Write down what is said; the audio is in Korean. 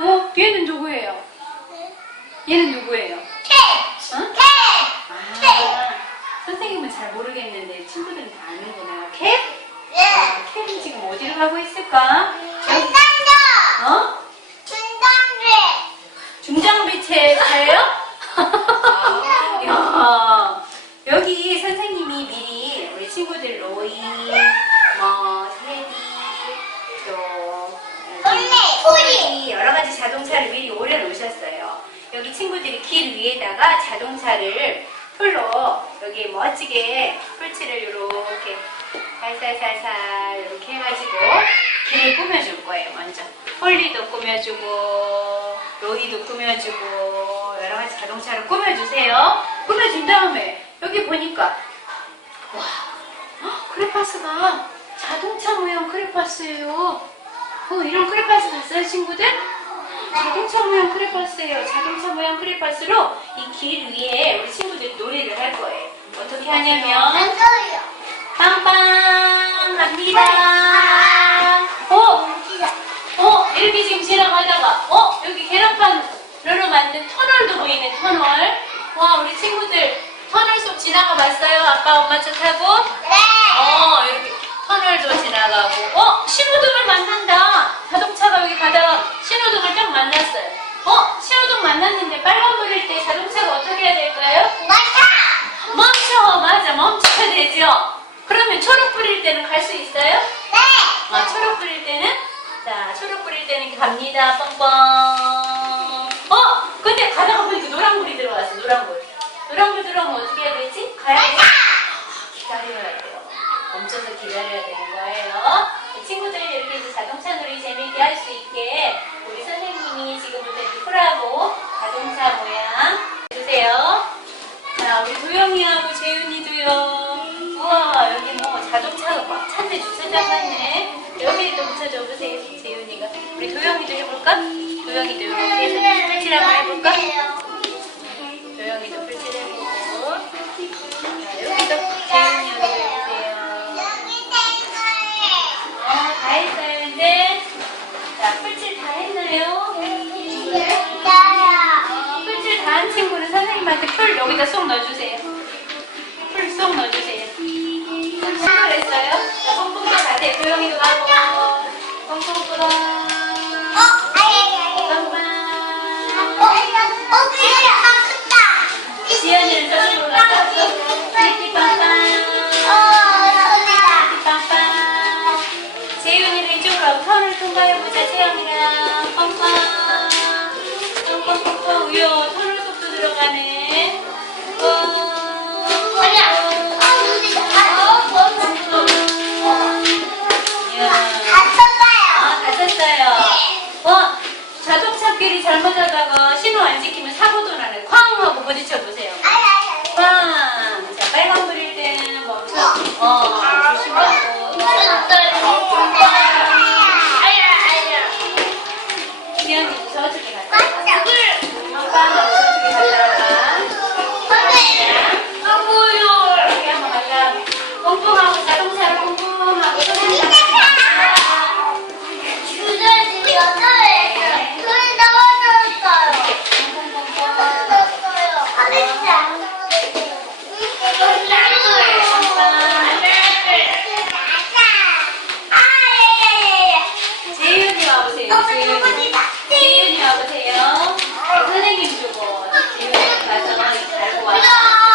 어? 얘는 누구예요? 얘는 누구예요? 캣! 응? 캣! 아, 선생님은 잘 모르겠는데 친구들은 다 아는구나. 캣? 예. 아, 캣은 지금 어디로 가고 있을까? 중장비! 어? 중장비! 중장비 채예요? 아. 야, 여기 선생님이 미리 우리 친구들로 이, 뭐, 세디, 여러 가지 자동차를 미리 올려놓으셨어요. 여기 친구들이 길 위에다가 자동차를 풀로 여기 멋지게 풀칠을 이렇게 살살살살 이렇게 해가지고 길을 꾸며줄 거예요. 먼저 폴리도 꾸며주고 로이도 꾸며주고 여러 가지 자동차를 꾸며주세요. 꾸며준 다음에 여기 보니까 와 헉, 크레파스가 자동차 모양 크레파스예요. 어, 이런 크레파스 봤어요, 친구들? 자동차 모양 크레파스예요. 자동차 모양 크레파스로 이 길 위에 우리 친구들이 놀이를 할 거예요. 어떻게 하냐면. 빵빵 갑니다. 어, 어, 이렇게 지금 지나가다가 어, 여기 계란판으로 만든 터널도 보이네, 터널. 와, 우리 친구들 터널 속 지나가 봤어요? 아빠, 엄마 차 타고? 네. 어, 이렇게 터널도 지나가고, 어, 신호등을 만난다. 자동차가 여기 가다가 신호등을 딱 만났어요. 어, 신호등 만났는데 빨간불일 때 자동차가 어떻게 해야 될까요? 맞아. 멈춰, 맞아, 멈춰야 되죠. 그러면 초록 불일 때는 갈 수 있어요? 네. 아, 초록 불일 때는? 자, 초록 불일 때는 갑니다, 뻥뻥. 어, 근데 가다가 보니까 노란 불이 들어왔어, 노란 불. 노란 불 들어오면 어떻게 해야 되지? 가야 돼? 기다려야 돼요. 멈춰서 기다려야 되는 거예요. 이 친구들 이 도영이도 해서 풀칠 한번 해볼까? 도영이도 풀칠 해보고. 자, 여기도 재윤이 여기 해주세요. 여기 탱글. 어, 다 했어요, 이제. 자, 풀칠 다 했나요? 어, 풀칠 다 한 친구는 선생님한테 풀 여기다 쏙 넣어주세요. 풀 쏙 넣어주세요. 출발했어요? 자, 뽕뽕 가세요. 도영이도 가고. 뽕뽕 불어. 통과해보자. 재현이랑 빵빵. 빵빵빵빵. 우여, 턴을 속도 들어가네. 잘못하다가 신호 안 지키면 사고도 나네. 쾅 하고 부딪혀 보 이것도 두분이 다. 기분이 어떠세요? 오늘의